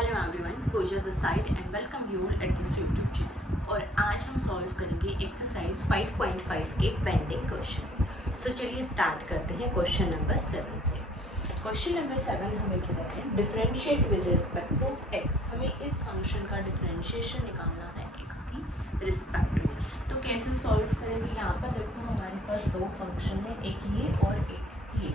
Hello everyone, Pooja this side and welcome you all at this YouTube channel. और आज हम solve करेंगे exercise 5.5 के पेंडिंग क्वेश्चंस। सो चलिए स्टार्ट करते हैं क्वेश्चन नंबर 7 से। क्वेश्चन नंबर 7 हमें क्या है, differentiate with respect to x. हमें इस फंक्शन का डिफरेंशिएशन निकालना है एक्स की रिस्पेक्ट में। तो कैसे सॉल्व करेंगे, यहाँ पर देखो हमारे पास दो फंक्शन है, एक ये और एक ये।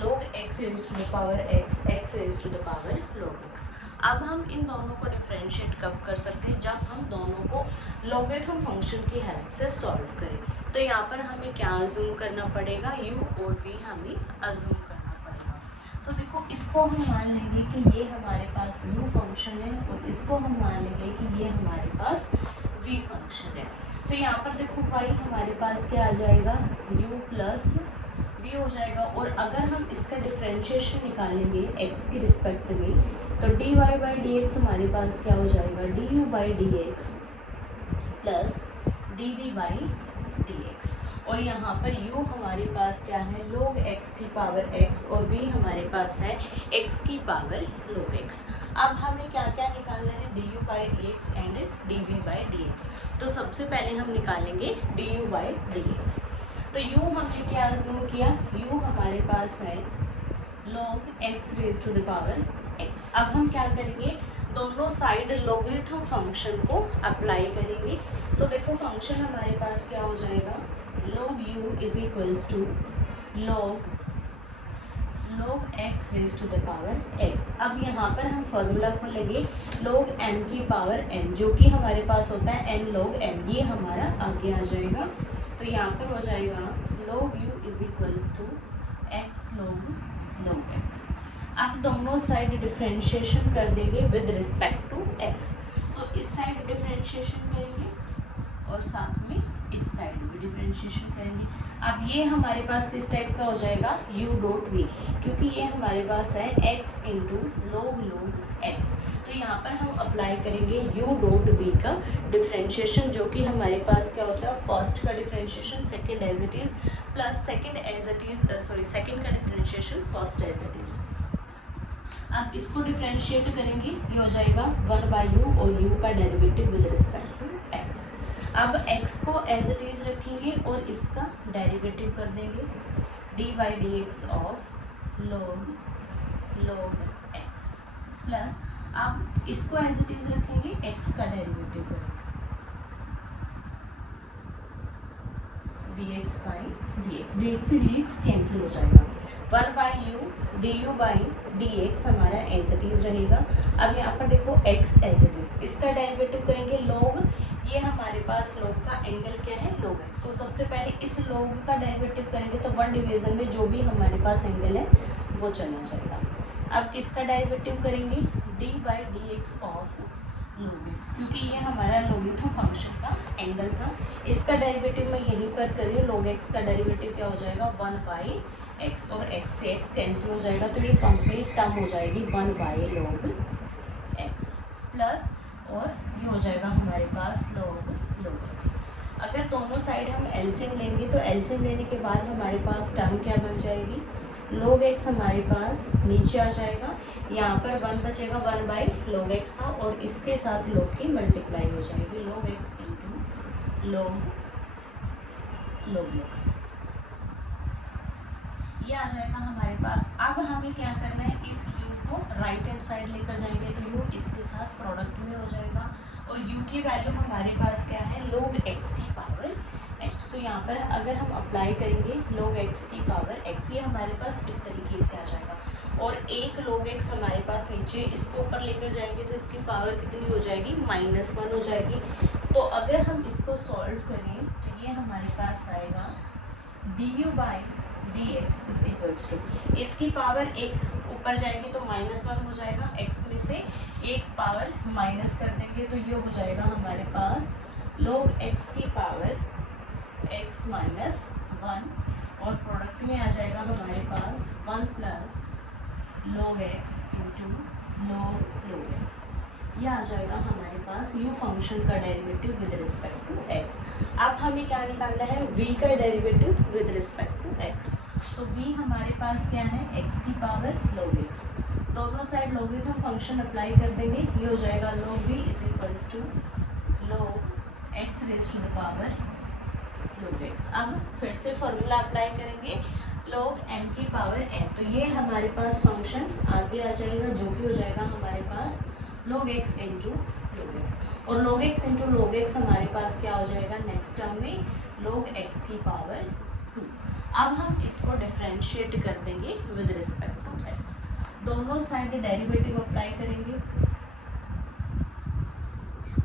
log x raised to the power x, x raised to the power log x। अब हम इन दोनों को डिफरेंशिएट कब कर सकते हैं, जब हम दोनों को लॉगरिथम फंक्शन की हेल्प से सॉल्व करें। तो यहाँ पर हमें क्या अज्यूम करना पड़ेगा, u और v हमें अज्यूम करना पड़ेगा। सो देखो, इसको हम मान लेंगे कि ये हमारे पास u फंक्शन है और इसको हम मान लेंगे कि ये हमारे पास v फंक्शन है। सो यहाँ पर देखो y हमारे पास क्या आ जाएगा, u प्लस v हो जाएगा। और अगर हम इसका डिफरेंशिएशन निकालेंगे x की रिस्पेक्ट में, तो dy बाई डी एक्स हमारे पास क्या हो जाएगा, du by d x plus dv by d x. और यहाँ पर u हमारे पास क्या है, log x की पावर x, और v हमारे पास है x की पावर log x। अब हमें क्या क्या निकालना है, du by d x and dv by d x. तो सबसे पहले हम निकालेंगे du बाई डी एक्स। तो u हमने क्या अज्यूम किया, u हमारे पास है log x raise to the power x। अब हम क्या करेंगे, दोनों साइड लॉगरिथम फंक्शन को अप्लाई करेंगे। सो देखो फंक्शन हमारे पास क्या हो जाएगा, log u is equals to log x raise to the power x। अब यहाँ पर हम फॉर्मूला खोलेंगे log m की पावर n, जो कि हमारे पास होता है n log m, ये हमारा आगे आ जाएगा। तो यहाँ पर हो जाएगा log u is equals to x log x। अब दोनों साइड डिफरेंशिएशन कर देंगे विद रिस्पेक्ट टू x। तो इस साइड डिफरेंशिएशन करेंगे और साथ में इस साइड भी डिफरेंशिएशन करेंगे। अब ये हमारे पास किस टाइप का हो जाएगा, u डॉट v, क्योंकि ये हमारे पास है x इंटू log x। तो यहाँ पर हम अप्लाई करेंगे u डॉट v का डिफरेंशिएशन, जो कि हमारे पास क्या होता है, फर्स्ट का differentiation second as it is plus second का differentiation first as it is. अब इसको डिफरेंशिएट करेंगे, ये हो जाएगा 1 बाई u और u का derivative with respect to x। अब x को एज इट इज़ रखेंगे और इसका डेरिवेटिव कर देंगे d by d x of log x plus, अब इसको एज इट इज़ रखेंगे, x का डेरिवेटिव करेंगे dx बाई dx से dx कैंसिल हो जाएगा। 1 by u du by dx हमारा एज इट इज़ रहेगा। अब यहाँ पर देखो x एज इट इज़, इसका डेरिवेटिव करेंगे log, ये हमारे पास log का एंगल क्या है, log x। तो सबसे पहले इस log का डेरिवेटिव करेंगे तो 1 डिवीज़न में जो भी हमारे पास एंगल है वो चला जाएगा। अब किसका डेरिवेटिव करेंगे, d by d x of log x, क्योंकि ये हमारा लॉगरिथम फंक्शन का एंगल था। इसका डेरिवेटिव मैं यहीं पर कर रही हूँ, log x का डेरिवेटिव क्या हो जाएगा, 1 बाई x, और x से x कैंसिल हो जाएगा, तो ये कंप्लीट टर्म हो जाएगी 1 बाई log x प्लस, और ये हो जाएगा हमारे पास log x। अगर दोनों साइड हम एलसीएम लेंगे तो एलसीएम लेने के बाद हमारे पास टर्म क्या बन जाएगी, log x हमारे पास नीचे आ जाएगा, यहाँ पर 1 बचेगा, 1 बाई log x था, और इसके साथ log की मल्टीप्लाई हो जाएगी, log x into log x, ये आ जाएगा हमारे पास। अब हमें क्या करना है, इस u को राइट हैंड साइड लेकर जाएंगे तो u इसके साथ प्रोडक्ट में हो जाएगा, और u की वैल्यू हमारे पास क्या है, log x की पावर x। तो यहाँ पर अगर हम अप्लाई करेंगे log x की पावर x, ये हमारे पास इस तरीके से आ जाएगा, और एक log x हमारे पास नीचे, इसको ऊपर लेकर जाएंगे तो इसकी पावर कितनी हो जाएगी, -1 हो जाएगी। तो अगर हम इसको सॉल्व करें तो ये हमारे पास आएगा du by d x is equals to, इसकी पावर एक ऊपर जाएगी तो -1 हो जाएगा, x में से एक पावर माइनस कर देंगे तो ये हो जाएगा हमारे पास log x की पावर x माइनस 1, और प्रोडक्ट में आ जाएगा हमारे पास 1 plus log x into log x। यह आ जाएगा हमारे पास u फंक्शन का derivative with respect to x। अब हमें क्या निकालना है, v का derivative with respect to x। तो v हमारे पास क्या है, x की पावर log x। दोनों साइड लॉगरिथम फंक्शन अप्लाई कर देंगे, ये हो जाएगा log v is equals to log x raise to the power log x। अब फिर से फॉर्मूला अप्लाई करेंगे log m की पावर n, तो ये हमारे पास फंक्शन आगे आ जाएगा जो कि हो जाएगा हमारे पास log x into log x, और log x into log x हमारे पास क्या हो जाएगा नेक्स्ट टर्म में log x की पावर 2। अब हम इसको डिफरेंशिएट कर देंगे विद रिस्पेक्ट टू x, दोनों साइड डेरिवेटिव अप्लाई करेंगे,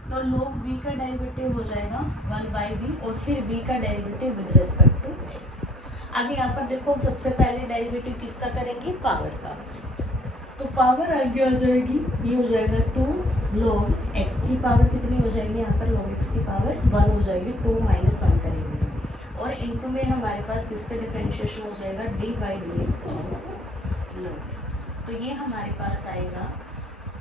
तो log v का डेरिवेटिव हो जाएगा 1/v और फिर v का derivative with respect to x। अब यहाँ पर देखो सबसे पहले डेरिवेटिव किसका करेंगे, पावर का, तो पावर आगे आ जाएगी, ये हो जाएगा 2 log x की पावर कितनी हो जाएगी, यहाँ पर log x की पावर 1 हो जाएगी, 2 माइनस 1 करेंगे, और इनटू में हमारे पास किसका डिफरेंशिएशन हो जाएगा d/dx ऑफ log x, तो ये हमारे पास आएगा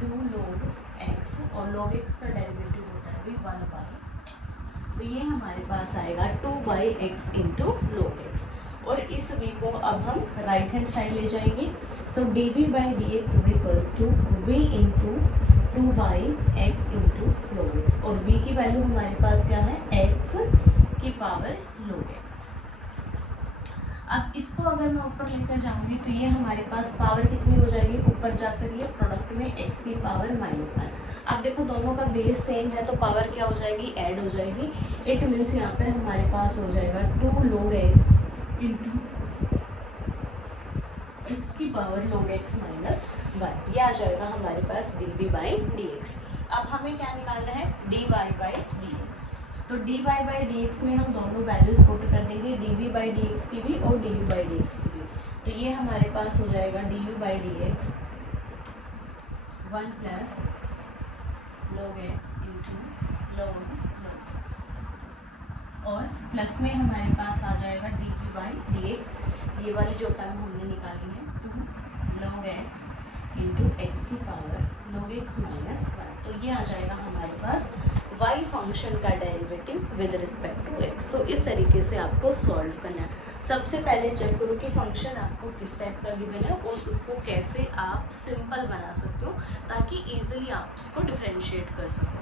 2 log x और log x का डेरिवेटिव होता है भी 1/x, तो ये हमारे पास आएगा 2/x इंटू log x, और इस v को अब हम राइट हैंड साइड ले जाएंगे, so dv/dx is equals to v into 2/x into log x, और v की वैल्यू हमारे पास क्या है, x की पावर log x। अब इसको अगर मैं ऊपर लेकर जाऊंगी तो ये हमारे पास पावर कितनी हो जाएगी, ऊपर जाकर ये प्रोडक्ट में x की पावर -1। अब देखो दोनों का बेस सेम है तो पावर क्या हो जाएगी, ऐड हो जाएगी, इट मीन्स यहाँ पर हमारे पास हो जाएगा 2 log x इंटू x की पावर log x -1, ये आ जाएगा हमारे पास dv/dx। अब हमें क्या निकालना है, dy/dx, तो dy/dx में हम दोनों वैल्यूज पुट कर देंगे, dv/dx की भी और du/dx की भी, तो ये हमारे पास हो जाएगा du/dx 1 plus log x into log x, और प्लस में हमारे पास आ जाएगा dv/dx, ये वाली जो टर्म हमने निकाली है 2 log x इंटू x की पावर log x -1, तो ये आ जाएगा हमारे पास y फंक्शन का derivative with respect to x। तो इस तरीके से आपको सॉल्व करना है। सबसे पहले चेक करो कि फंक्शन आपको किस टाइप का गिवन है और उसको कैसे आप सिंपल बना सकते हो ताकि ईजिली आप उसको डिफरेंशिएट कर सको।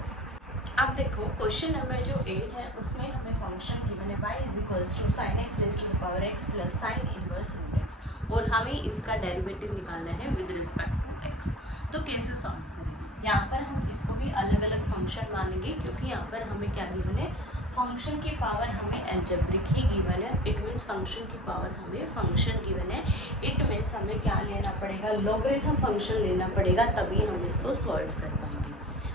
अब देखो क्वेश्चन नंबर जो 8 है उसमें हमें फंक्शन गिवन है y is equals to sine x raise to the power x plus sine inverse root x, और हमें इसका डेरिवेटिव निकालना है विद रिस्पेक्ट टू x। तो कैसे सॉल्व करेंगे, यहाँ पर हम इसको भी अलग अलग फंक्शन मानेंगे क्योंकि यहाँ पर हमें क्या गिवन है, फंक्शन की पावर हमें एल्जेब्रिक ही गिवन है, इट मीन्स फंक्शन की पावर हमें फंक्शन गिवन है, इट मीन्स हमें क्या लेना पड़ेगा, लॉगरिथम फंक्शन लेना पड़ेगा, तभी हम इसको सॉल्व कर पाएंगे।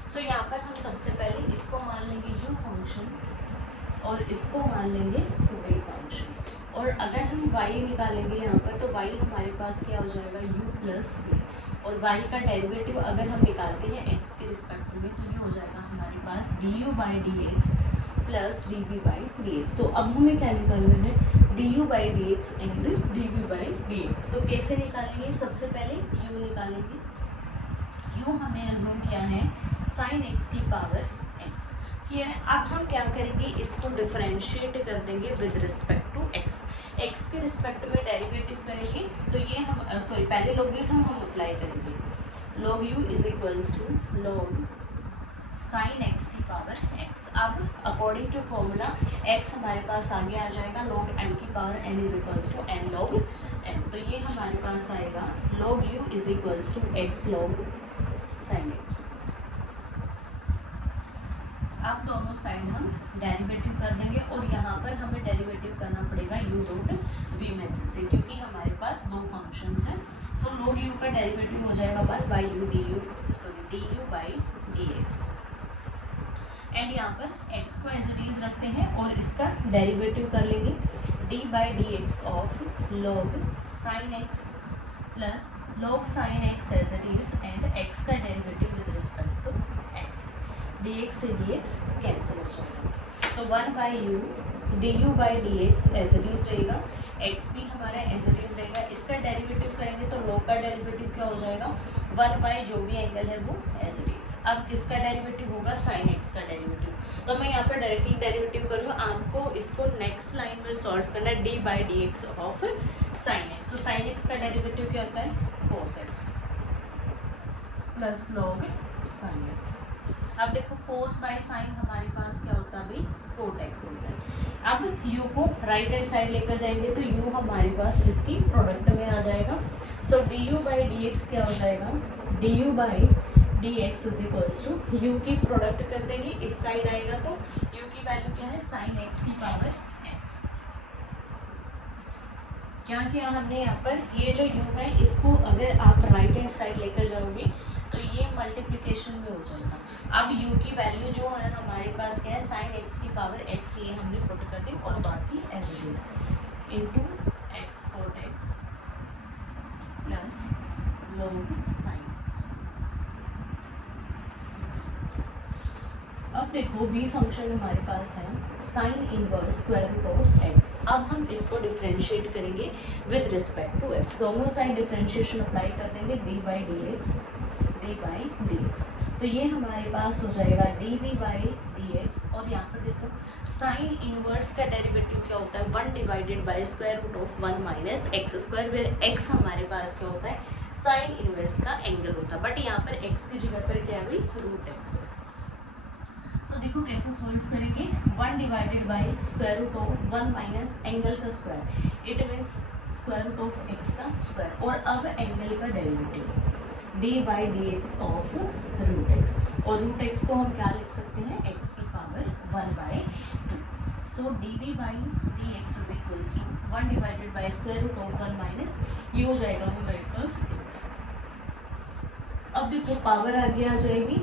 सो यहाँ पर हम सबसे पहले इसको मान लेंगे u फंक्शन और इसको मान लेंगे v फंक्शन, और अगर हम y निकालेंगे यहाँ पर तो y हमारे पास क्या हो जाएगा u प्लस v, और y का डेरिवेटिव अगर हम निकालते हैं x के रिस्पेक्ट में तो ये हो जाएगा हमारे पास du/dx प्लस dv/dx। तो अब हमें क्या निकालना है, du/dx एंड dv/dx। तो कैसे निकालेंगे, सबसे पहले u निकालेंगे, u हमने अज्यूम किया है साइन x की पावर x, क्लियर है। अब हम क्या करेंगे, इसको डिफरेंशिएट कर देंगे with respect to x, x के रिस्पेक्ट में डेरिवेटिव करेंगे, तो ये हम पहले लॉगरिथम हम अप्लाई करेंगे, log u is equals to log sine x की पावर x। अब अकॉर्डिंग टू फॉर्मूला x हमारे पास आगे आ जाएगा log m की power n is equals to n log m, तो ये हमारे पास आएगा log u is equals to x log sine x। अब दोनों साइड हम डेरिवेटिव कर देंगे, और यहाँ पर हमें डेरिवेटिव करना पड़ेगा u डॉट v मेथड से क्योंकि हमारे पास दो फंक्शंस हैं। सो log u का डेरिवेटिव हो जाएगा 1/u du/dx, एंड यहाँ पर x को एज इट इज रखते हैं और इसका डेरिवेटिव कर लेंगे d/dx of log sin x plus log sin x as it is and x का derivative with respect to x, dx से dx कैंसिल हो जाएगा। So 1/u du/dx as it is रहेगा, x भी हमारा एज इट इज रहेगा, इसका derivative करेंगे तो log का डेरिवेटिव क्या हो जाएगा, 1/ जो भी एंगल है वो एज इट इज। अब किसका डेरिवेटिव होगा, साइन x का डेरिवेटिव, तो मैं यहाँ पर डायरेक्टली डेरिवेटिव कर रही हूँ, आपको इसको नेक्स्ट लाइन में सॉल्व करना है d/dx ऑफ साइन x। तो साइन x का डेरिवेटिव क्या होता है, cos x, plus log sine x. अब देखो कोस बाय साइन हमारे पास क्या होता है भाई, कोट एक्स होता है। अब यू को राइट हैंड साइड लेकर जाएंगे तो यू हमारे पास इसकी प्रोडक्ट में आ जाएगा। So d u by d x क्या हो जाएगा, d u by d x is equals to u की प्रोडक्ट कर देंगे, इस साइड आएगा तो यू की वैल्यू क्या है, साइन एक्स की पावर एक्स। क्या किया हमने यहाँ पर, ये जो u है इसको अगर आप राइट हैंड साइड लेकर जाओगे तो ये मल्टीप्लिकेशन में हो जाएगा। अब u की वैल्यू जो है हमारे पास क्या है, साइन x की पावर x, ये हमने पुट कर दी और बाकी as it is into x cot x plus log sine x. अब देखो v फंक्शन हमारे पास है sine inverse square root of x। अब हम इसको डिफरेंशिएट करेंगे विद रिस्पेक्ट टू x, दोनों साइड डिफरेंशिएशन अप्लाई कर देंगे, डी बाई डी एक्स तो ये हमारे पास हो जाएगा d v by d x. और यहाँ पर देखो साइन इनवर्स का डेरिवेटिव क्या होता है, 1 divided by square root of 1 minus x square, where x हमारे पास क्या होता है, साइन इनवर्स का एंगल होता है, बट यहाँ पर x की जगह पर क्या है भाई, रूट एक्स। सो देखो कैसे सॉल्व करेंगे, 1 divided by square root of 1 minus angle का square, it means square root of x का स्क्वायर, और अब एंगल का derivative d by d x of root x, और रूट एक्स को हम क्या लिख सकते हैं, एक्स की power 1/2। So d v by d x is equals to 1 divided by square root of 1 minus ये हो जाएगा रूट एक्स। अब देखो पावर आगे आ जाएगी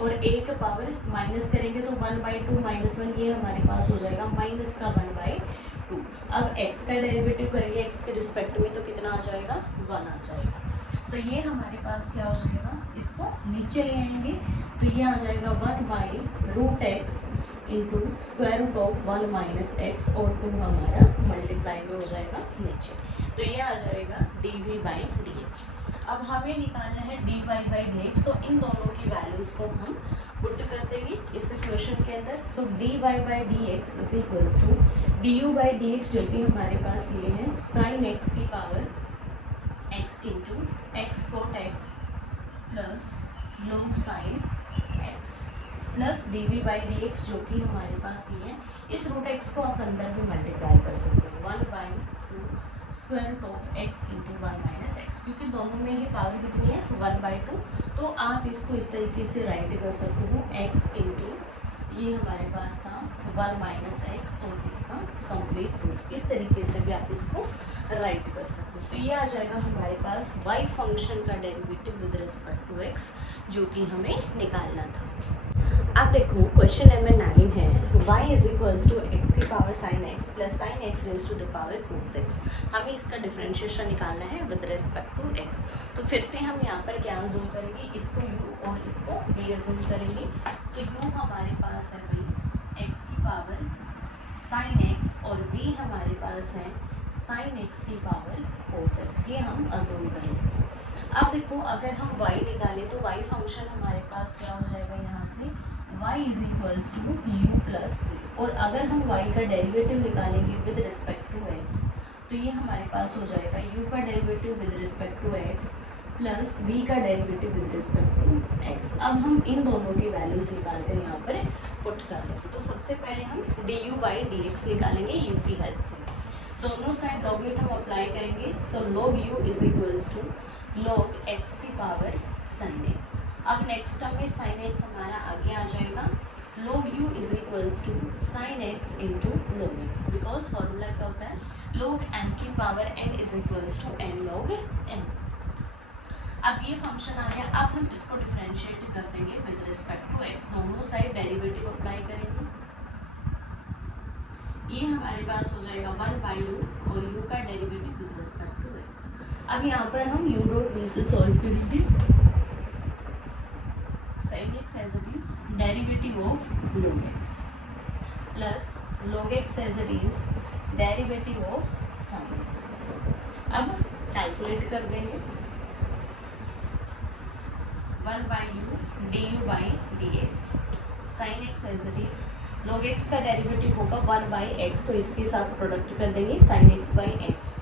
और एक पावर माइनस करेंगे तो 1/2 माइनस 1 ये हमारे पास हो जाएगा माइनस का 1/2। अब x का डेरिवेटिव करेंगे x के रिस्पेक्ट में तो कितना आ जाएगा, 1 आ जाएगा। सो ये हमारे पास क्या हो जाएगा, इसको नीचे ले आएंगे तो ये आ जाएगा 1/√x into square root of 1 minus x और 2 हमारा मल्टीप्लाई में हो जाएगा नीचे, तो ये आ जाएगा d v by d x. अब हमें निकालना है d y by d x, तो इन दोनों की वैल्यूज़ को हम पुट कर देंगे इस इक्वेशन के अंदर। So d y by d x is equals to d u by d x, जो कि हमारे पास ये है साइन एक्स की power x into x cot x plus log sine x plus d v by d x, जो कि हमारे पास ये है। इस रूट एक्स को आप अंदर भी मल्टीप्लाई कर सकते हो, 1/2 square root of x into 1 minus x, क्योंकि दोनों में ये पावर कितनी है, 1/2, तो आप इसको इस तरीके से राइट कर सकते हो, एक्स इंटू ये हमारे पास था 1 माइनस एक्स और इसका कंप्लीट रूट, इस तरीके से भी आप इसको राइट कर सकते हो। तो ये आ जाएगा हमारे पास y फंक्शन का derivative with respect to x, जो कि हमें निकालना था। अब देखो क्वेश्चन नंबर 9 है y is equals to x की power sine x plus sine x raise to the power cos x. हमें इसका डिफरेंशिएशन निकालना है विद रिस्पेक्ट टू x। तो फिर से हम यहाँ पर क्या अज्यूम करेंगे, इसको u और इसको v अज्यूम करेंगे। तो u हमारे पास है भाई x की पावर साइन एक्स और v हमारे पास है साइन एक्स की पावर कोस एक्स, ये हम अज्यूम कर लेंगे। अब देखो अगर हम y निकालें तो y फंक्शन हमारे पास क्या हो जाएगा, यहाँ से y is equals to u plus v, और अगर हम y का डेरिवेटिव निकालेंगे विद रिस्पेक्ट टू x तो ये हमारे पास हो जाएगा u का derivative with respect to x plus v का derivative with respect to x। अब हम इन दोनों की वैल्यूज निकाल कर यहाँ पर पुट कर देंगे। तो सबसे पहले हम d u by d x निकालेंगे u की हेल्प से, दोनों साइड लॉगरिथम अप्लाई करेंगे। So log u is equals to log x की पावर साइन x। अब नेक्स्ट टर्म में साइन x हमारा आगे आ जाएगा, log u is equals to sine x into log x, because formula क्या होता है, log m की power n is equals to n log m। अब ये फंक्शन आ गया, अब हम इसको डिफरेंशिएट कर देंगे विद रिस्पेक्ट टू x, दोनों साइड डेरिवेटिव अप्लाई करेंगे। ये हमारे पास हो जाएगा 1/u और u का derivative with respect to x। अब यहाँ पर हम u डॉट v से सॉल्व करेंगे, sine x as it is derivative of log x plus log x as it is derivative of sine x। अब कैलकुलेट कर देंगे, 1/u du by dx sine x as it is log x का derivative होगा 1/x, तो इसके साथ product कर देंगे sine x by x।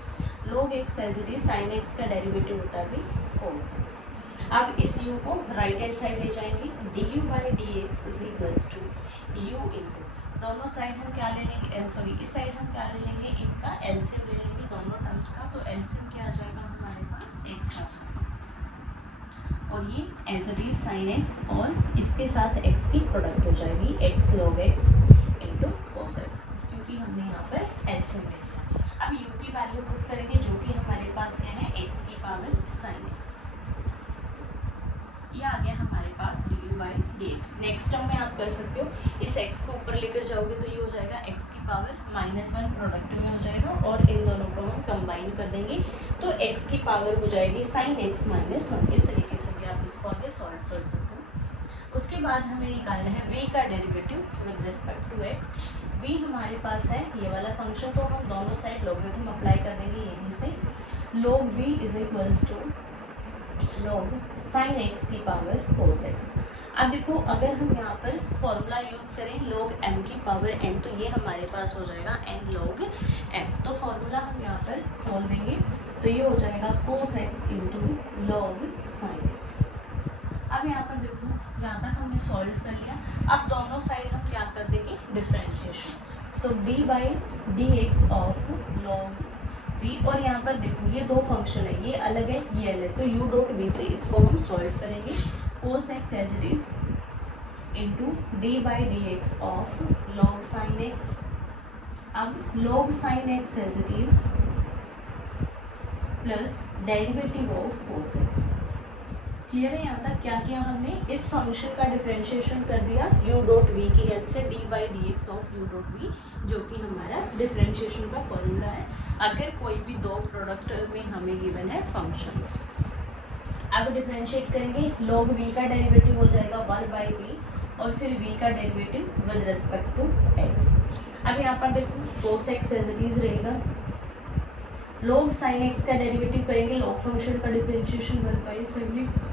log x as it is sine x का डेरिवेटिव होता है भी cos x। अब इस u को राइट हैंड साइड ले जाएंगे, du by d x is equals to u into, दोनों साइड हम क्या ले लेंगे, सॉरी इस साइड हम क्या ले लेंगे, इनका एलसीएम ले लेंगे दोनों टर्म्स का, तो एलसीएम क्या आ जाएगा हमारे पास x आ जाएगा, और ये as it is sine x और इसके साथ x की प्रोडक्ट हो जाएगी x log x into cos x, क्योंकि हमने यहाँ पर एलसीएम ले लिया। अब u की वैल्यू पुट करेंगे जो कि हमारे पास क्या है, x की पावर साइन x, ये आ गया हमारे पास du by d x. Next term में आप कर सकते हो, इस x को ऊपर लेकर जाओगे तो ये हो जाएगा x की पावर -1 प्रोडक्ट में हो जाएगा, और इन दोनों को हम कंबाइन कर देंगे तो x की पावर हो जाएगी sin x -1। इस तरीके से भी आप इसको आगे सॉल्व कर सकते हो। उसके बाद हमें निकालना है v का derivative with respect to x। v हमारे पास है ये वाला फंक्शन, तो हम दोनों साइड लॉगरिथम अप्लाई कर देंगे यहीं से, log v is equals to log sin x की पावर cos x। अब देखो अगर हम यहाँ पर फॉर्मूला यूज़ करें log m की पावर n, तो ये हमारे पास हो जाएगा n log m। तो फॉर्मूला हम यहाँ पर खोल देंगे तो ये हो जाएगा cos x into log sin x। अब यहाँ पर देखो यहाँ तक हमने सॉल्व कर लिया, अब दोनों साइड हम क्या कर देंगे, differentiation. So d by d x of log v, और यहाँ पर देखो ये दो फंक्शन है, ये अलग है ये अलग, तो u डॉट v से इसको हम सॉल्व करेंगे, cos x as it is into d by d x of log sin x। अब log sin x as it is plus derivative of cos x। Clear है यहाँ तक? क्या किया हमने, इस फंक्शन का डिफरेंशिएशन कर दिया u डॉट v की हेल्प से, d by d x of u dot v, जो कि हमारा डिफरेंशिएशन का फॉर्मूला है अगर कोई भी दो प्रोडक्ट में हमें गिवन है फंक्शंस। अब डिफरेंशिएट करेंगे, log v का डेरिवेटिव हो जाएगा 1 बाई v, और फिर v का derivative with respect to x। अब यहाँ पर देखो cos x as it is रहेगा, log sin x का डेरिवेटिव करेंगे, log फंक्शन का डिफरेंशिएशन 1 बाई sin x।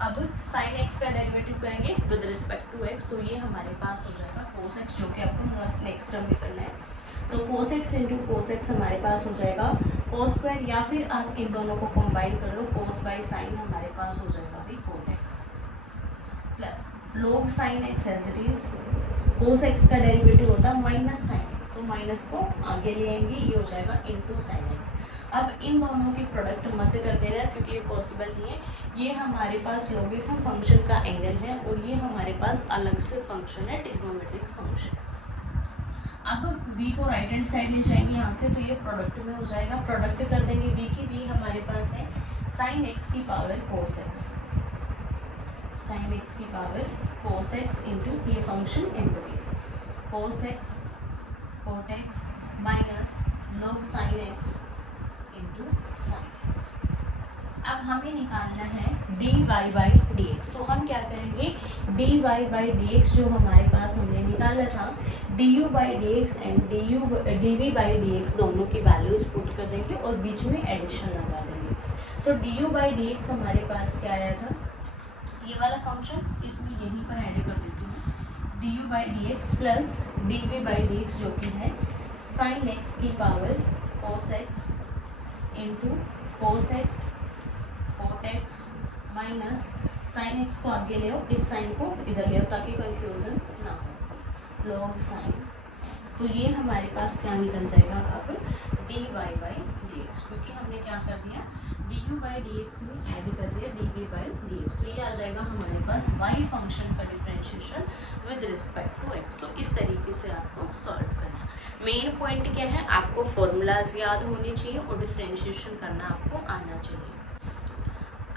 अब sin x का डेरिवेटिव करेंगे विद रिस्पेक्ट टू x, तो ये हमारे पास हो जाएगा cos x, जो कि आपको नेक्स्ट टर्म में करना है। तो cos x into cos x हमारे पास हो जाएगा cos स्क्वायर, या फिर आप इन दोनों को कंबाइन कर लो, cos बाई साइन हमारे पास हो जाएगा भी cot x, plus log sin x as it is, cos x का डेरिवेटिव होता है माइनस sin x, तो माइनस को आगे ले आएंगे, ये हो जाएगा इंटू sin x। अब इन दोनों की प्रोडक्ट मत कर देना क्योंकि ये पॉसिबल नहीं है, ये हमारे पास लॉगरिथम फंक्शन का एंगल है और ये हमारे पास अलग से फंक्शन है, ट्रिग्नोमेट्रिक फंक्शन। अब v को राइट हैंड साइड ले जाएंगे यहाँ से, तो ये प्रोडक्ट में हो जाएगा, प्रोडक्ट कर देंगे v की, v हमारे पास है sin x की power cos x, sin x की पावर cos x इंटू ये function as it is cos x cot x minus log sin x into sin x। अब हमें निकालना है dy बाई डी एक्स, तो हम क्या करेंगे, dy बाई डी एक्स जो हमारे पास हमने निकाला था, du by d x and dv by d x दोनों की वैल्यूज पुट कर देंगे और बीच में एडिशन लगा देंगे। सो du बाई डी एक्स हमारे पास क्या आया था, ये वाला फंक्शन, इसमें यहीं पर ऐड कर देती हूँ, du by d x plus dv by d x जो कि है sin x की power cos x into cos x cot x minus sin x को आगे ले आओ, इस साइन को इधर ले आओ ताकि कंफ्यूजन ना हो, log sin x। तो ये हमारे पास क्या निकल जाएगा अब dy बाई डी एक्स, क्योंकि हमने क्या कर दिया, du बाई डी एक्स में ऐड कर दिया dv बाई डी एक्स, तो ये आ जाएगा हमारे पास y फंक्शन का differentiation with respect to x। तो इस तरीके से आपको सॉल्व करना। मेन पॉइंट क्या है, आपको फॉर्मूलाज याद होने चाहिए और डिफरेंशिएशन करना आपको आना चाहिए।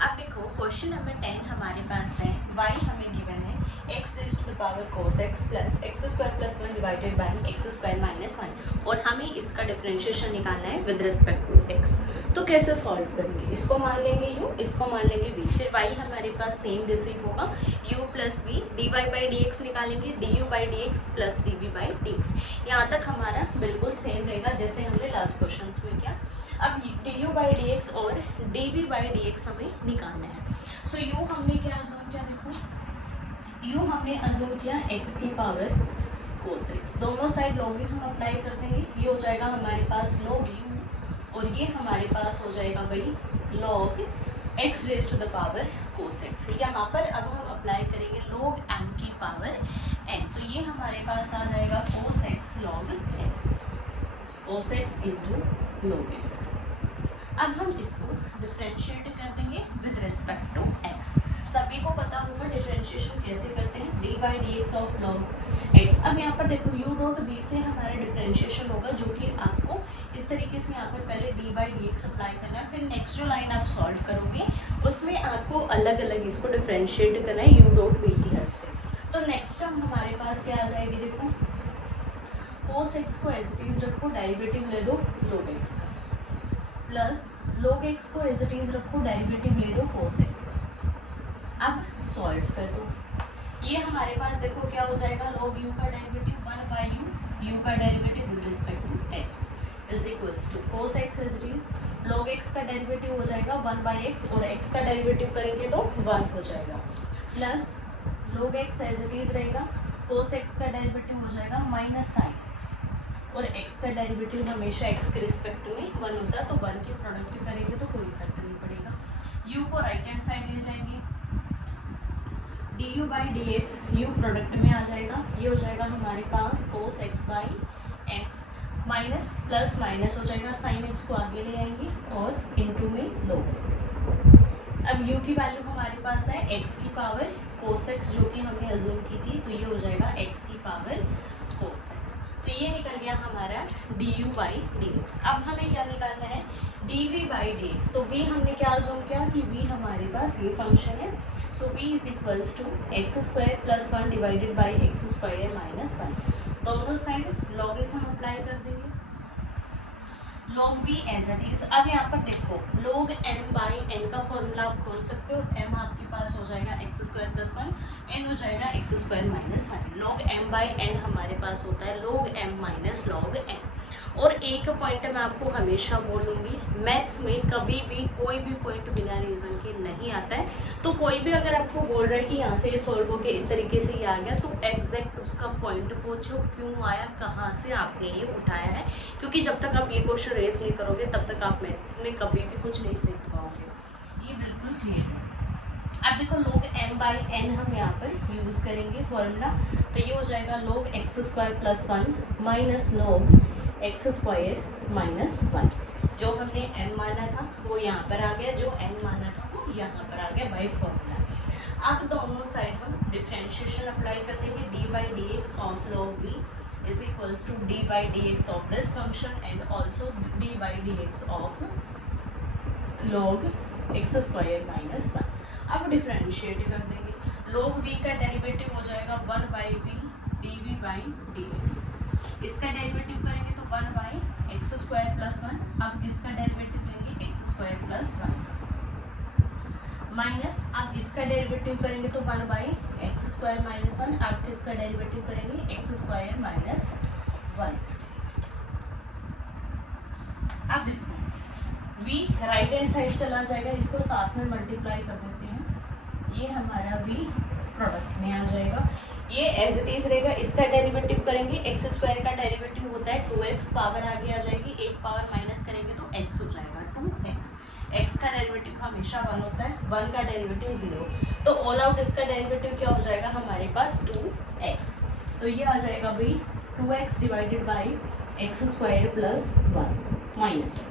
अब देखो क्वेश्चन नंबर 10 हमारे पास है, y हमें गिवन है x raise to the power cos x plus x square plus 1 divided by x square minus 1, और हमें इसका डिफरेंशिएशन निकालना है विद रिस्पेक्ट टू x। तो कैसे सॉल्व करेंगे, इसको मान लेंगे u, इसको मान लेंगे v, फिर y हमारे पास सेम रिसीव होगा u plus v, dy by d x निकालेंगे du by d x plus dv by d x. यहाँ तक हमारा बिल्कुल सेम रहेगा जैसे हमने लास्ट क्वेश्चन में किया। अब du बाई डी एक्स और dv बाई डी एक्स हमें निकालना है। सो u हमने क्या अज्यूम किया, देखो u हमने अज्यूम किया x की पावर cos x, दोनों साइड लॉगरिथम अप्लाई कर देंगे, ये हो जाएगा हमारे पास log u और ये हमारे पास हो जाएगा भाई log x raise to the power cos x। यहाँ पर अब हम अप्लाई करेंगे log m की पावर n, तो ये हमारे पास आ जाएगा cos x log x, cos x into log x। अब हम इसको डिफ्रेंशिएट कर देंगे विद रिस्पेक्ट टू x। सभी को पता होगा डिफ्रेंशिएशन कैसे करते हैं, D by d x of log x. अब यहाँ पर देखो u डॉट v से हमारा डिफ्रेंशिएशन होगा, जो कि आपको इस तरीके से यहाँ पर पहले D by d x apply करना है, फिर नेक्स्ट जो लाइन आप सॉल्व करोगे उसमें आपको अलग अलग इसको डिफ्रेंशिएट करना है u डॉट v की हेल्प से। तो नेक्स्ट टर्म हमारे पास क्या आ जाएगी, देखो cos x को एज इट इज़ रखो, डेरिवेटिव ले दो log x का, प्लस log x को एज इट इज़ रखो, डेरिवेटिव ले दो cos x का। अब सॉल्व कर दो, ये हमारे पास देखो क्या हो जाएगा, log u का डेरिवेटिव 1 बाई u का derivative with respect to x is equals to cos x as it is, log x का डेरिवेटिव हो जाएगा 1 बाई x और x का डेरिवेटिव करेंगे तो 1 हो जाएगा, plus log x as it is रहेगा, cos x का डेरिवेटिव हो जाएगा माइनस साइन x, और x का डेरिवेटिव हमेशा x के रिस्पेक्ट में 1 होता है, तो 1 की प्रोडक्ट करेंगे तो कोई इफेक्ट नहीं पड़ेगा। u को राइट हैंड साइड ले जाएंगे, du by d x you product में आ जाएगा, ये हो जाएगा हमारे पास cos x by x, minus plus minus हो जाएगा, साइन x को आगे ले आएंगे और इनटू में log x। अब u की वैल्यू हमारे पास है x की पावर cos x, जो कि हमने अज्यूम की थी, तो ये हो जाएगा x की पावर cos x। तो ये निकल गया हमारा du बाई डी एक्स। अब हमें क्या निकालना है, dv बाई डी एक्स। तो v हमने क्या अज्यूम किया कि v हमारे पास ये फंक्शन है, so v is equals to x square plus 1 divided by x square minus 1। दोनों साइड लॉगरिथम अप्लाई कर देंगे, log v as it is. अब यहाँ पर देखो log m बाई n का फॉर्मूला आप खोल सकते हो, m आपके पास हो जाएगा एक्स स्क्वायर प्लस 1, n हो जाएगा x square minus 1। log m by n हमारे पास होता है log m minus log n। और एक पॉइंट मैं आपको हमेशा बोलूँगी, मैथ्स में कभी भी कोई भी पॉइंट बिना रीज़न के नहीं आता है। तो कोई भी अगर आपको बोल रहा है कि यहाँ से ये सॉल्व होके इस तरीके से ये आ गया, तो एग्जैक्ट उसका पॉइंट पूछो, क्यों आया, कहाँ से आपने ये उठाया है, क्योंकि जब तक आप ये क्वेश्चन रेस नहीं करोगे तब तक आप मैथ्स में कभी भी कुछ नहीं सीख पाओगे। ये बिल्कुल क्लियर है। अब देखो log m बाई n हम यहाँ पर यूज़ करेंगे फॉर्मूला, तो ये हो जाएगा log x square plus 1 minus log x square minus 1। जो हमने n माना था वो यहाँ पर आ गया, जो n माना था वो यहाँ पर आ गया बाई फॉर्मूला। अब दोनों साइड हम डिफ्रेंशिएशन अप्लाई कर देंगे, D by d x of log v is equals to d by dx of this function and also d by dx of log x square minus 1। अब differentiate कर देंगे, log v का derivative हो जाएगा 1 by v dv by dx। इसका derivative करेंगे तो 1 by x square plus 1। अब इसका डेरिवेटिव लेंगे एक्स स्क्वायर प्लस 1 माइनस, अब इसका डेरिवेटिव करेंगे तो 1 बाई एक्स स्क्वायर माइनस 1। अब इसका डेरिवेटिव करेंगे एक्स स्क्वायर माइनस 1। अब देखो v राइट हैंड साइड चला जाएगा, इसको साथ में मल्टीप्लाई कर देते हैं, ये हमारा v प्रोडक्ट में आ जाएगा, ये एज इट इज रहेगा। इसका डेरिवेटिव करेंगे, एक्स स्क्वायर का डेरिवेटिव होता है 2x, पावर आगे आ जाएगी, एक पावर माइनस करेंगे तो x हो जाएगा 2x। x का डेरिवेटिव हमेशा 1 होता है, 1 का डेरिवेटिव 0, तो ऑल आउट इसका डेरिवेटिव क्या हो जाएगा हमारे पास 2x। तो ये आ जाएगा भाई 2x divided by x square plus 1 minus,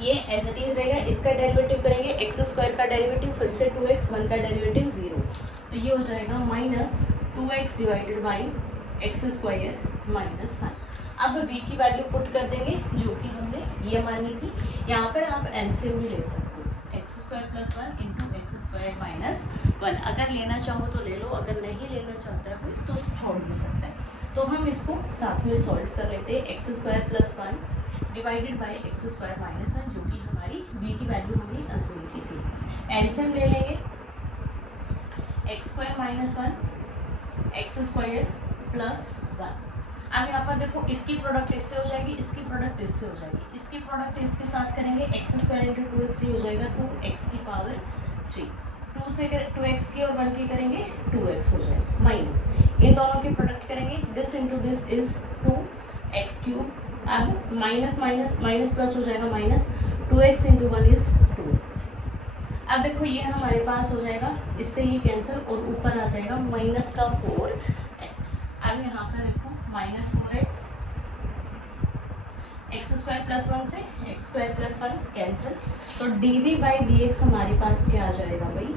ये एज इट इज रहेगा। इसका डेरिवेटिव करेंगे, एक्स स्क्वायर का डेरिवेटिव फिर से 2x, 1 का डेरिवेटिव 0, तो ये हो जाएगा minus 2x divided by x square minus 1। अब v की वैल्यू पुट कर देंगे, जो कि हमने ये मानी थी। यहाँ पर आप एलसीएम भी ले सकते हो, x square plus 1 into x square minus 1। अगर लेना चाहो तो ले लो, अगर नहीं लेना चाहता है कोई तो छोड़ भी सकता है। तो हम इसको साथ में सॉल्व कर लेते हैं, x square plus 1 divided by x square minus 1, जो कि हमारी v की वैल्यू हमने अज्यूम की थी। एलसीएम ले लेंगे, x square minus 1 x square plus 1। अब यहाँ पर देखो इसकी प्रोडक्ट इससे हो जाएगी, इसकी प्रोडक्ट इससे हो जाएगी, इसकी प्रोडक्ट इसके साथ करेंगे, एक्स स्क्वायर इंटू 2x ही हो जाएगा 2x की पावर 3। 2 से 2x की और 1 की करेंगे 2x हो जाएगा माइनस, इन दोनों की प्रोडक्ट करेंगे, this into this is 2x cube. अब माइनस माइनस माइनस प्लस हो जाएगा माइनस, 2x इंटू 1 इज 2, अब देखो ये हमारे पास हो जाएगा, इससे ये कैंसिल और ऊपर आ जाएगा माइनस का 4x। अब यहाँ पर देखो -4x, x² + 1 से x² + 1 कैंसिल, तो dv/dx हमारे पास क्या आ जाएगा भाई,